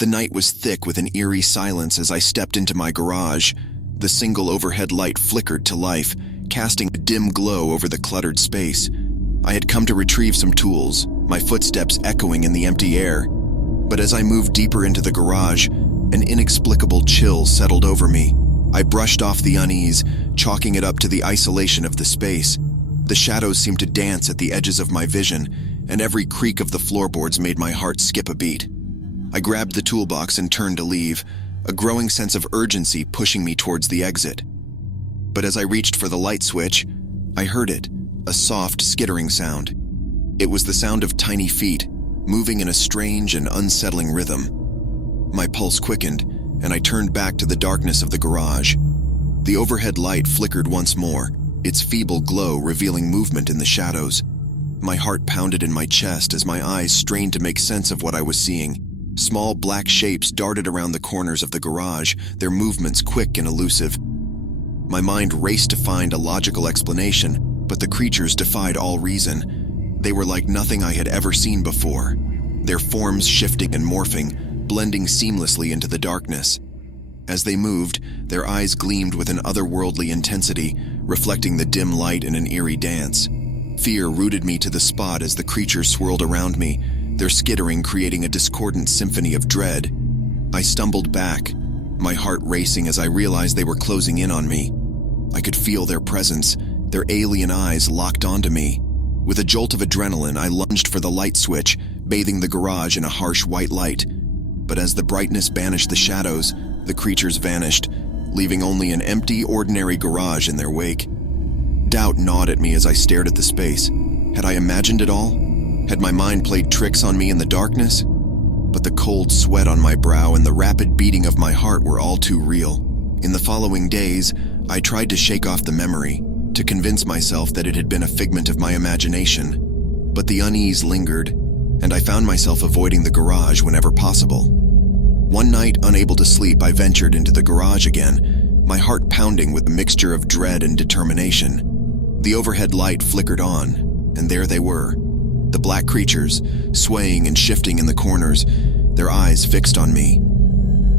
The night was thick with an eerie silence as I stepped into my garage. The single overhead light flickered to life, casting a dim glow over the cluttered space. I had come to retrieve some tools, my footsteps echoing in the empty air. But as I moved deeper into the garage, an inexplicable chill settled over me. I brushed off the unease, chalking it up to the isolation of the space. The shadows seemed to dance at the edges of my vision, and every creak of the floorboards made my heart skip a beat. I grabbed the toolbox and turned to leave, a growing sense of urgency pushing me towards the exit. But as I reached for the light switch, I heard it, a soft, skittering sound. It was the sound of tiny feet, moving in a strange and unsettling rhythm. My pulse quickened, and I turned back to the darkness of the garage. The overhead light flickered once more, its feeble glow revealing movement in the shadows. My heart pounded in my chest as my eyes strained to make sense of what I was seeing. Small black shapes darted around the corners of the garage, their movements quick and elusive. My mind raced to find a logical explanation, but the creatures defied all reason. They were like nothing I had ever seen before, their forms shifting and morphing, blending seamlessly into the darkness. As they moved, their eyes gleamed with an otherworldly intensity, reflecting the dim light in an eerie dance. Fear rooted me to the spot as the creatures swirled around me, their skittering creating a discordant symphony of dread. I stumbled back, my heart racing as I realized they were closing in on me. I could feel their presence, their alien eyes locked onto me. With a jolt of adrenaline, I lunged for the light switch, bathing the garage in a harsh white light. But as the brightness banished the shadows, the creatures vanished, leaving only an empty, ordinary garage in their wake. Doubt gnawed at me as I stared at the space. Had I imagined it all? Had my mind played tricks on me in the darkness? But the cold sweat on my brow and the rapid beating of my heart were all too real. In the following days, I tried to shake off the memory, to convince myself that it had been a figment of my imagination. But the unease lingered, and I found myself avoiding the garage whenever possible. One night, unable to sleep, I ventured into the garage again, my heart pounding with a mixture of dread and determination. The overhead light flickered on, and there they were. The black creatures, swaying and shifting in the corners, their eyes fixed on me.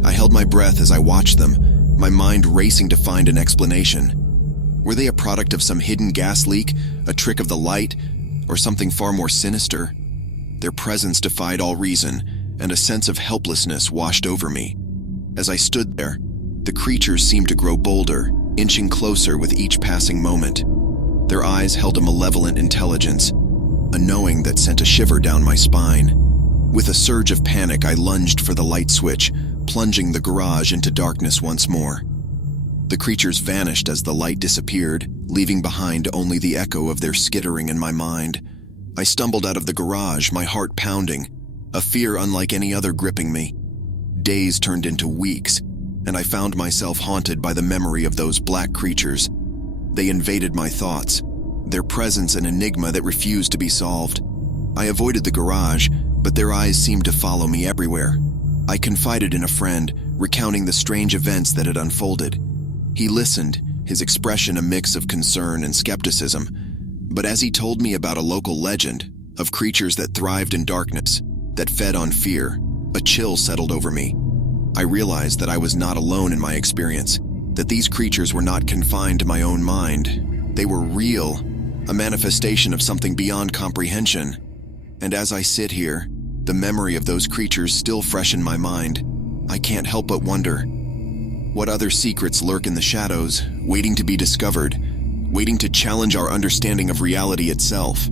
I held my breath as I watched them, my mind racing to find an explanation. Were they a product of some hidden gas leak, a trick of the light, or something far more sinister? Their presence defied all reason, and a sense of helplessness washed over me. As I stood there, the creatures seemed to grow bolder, inching closer with each passing moment. Their eyes held a malevolent intelligence, a knowing that sent a shiver down my spine. With a surge of panic, I lunged for the light switch, plunging the garage into darkness once more. The creatures vanished as the light disappeared, leaving behind only the echo of their skittering in my mind. I stumbled out of the garage, my heart pounding, a fear unlike any other gripping me. Days turned into weeks, and I found myself haunted by the memory of those black creatures. They invaded my thoughts, their presence an enigma that refused to be solved. I avoided the garage, but their eyes seemed to follow me everywhere. I confided in a friend, recounting the strange events that had unfolded. He listened, his expression a mix of concern and skepticism. But as he told me about a local legend, of creatures that thrived in darkness, that fed on fear, a chill settled over me. I realized that I was not alone in my experience, that these creatures were not confined to my own mind. They were real, a manifestation of something beyond comprehension. And as I sit here, the memory of those creatures still fresh in my mind, I can't help but wonder, what other secrets lurk in the shadows, waiting to be discovered, waiting to challenge our understanding of reality itself?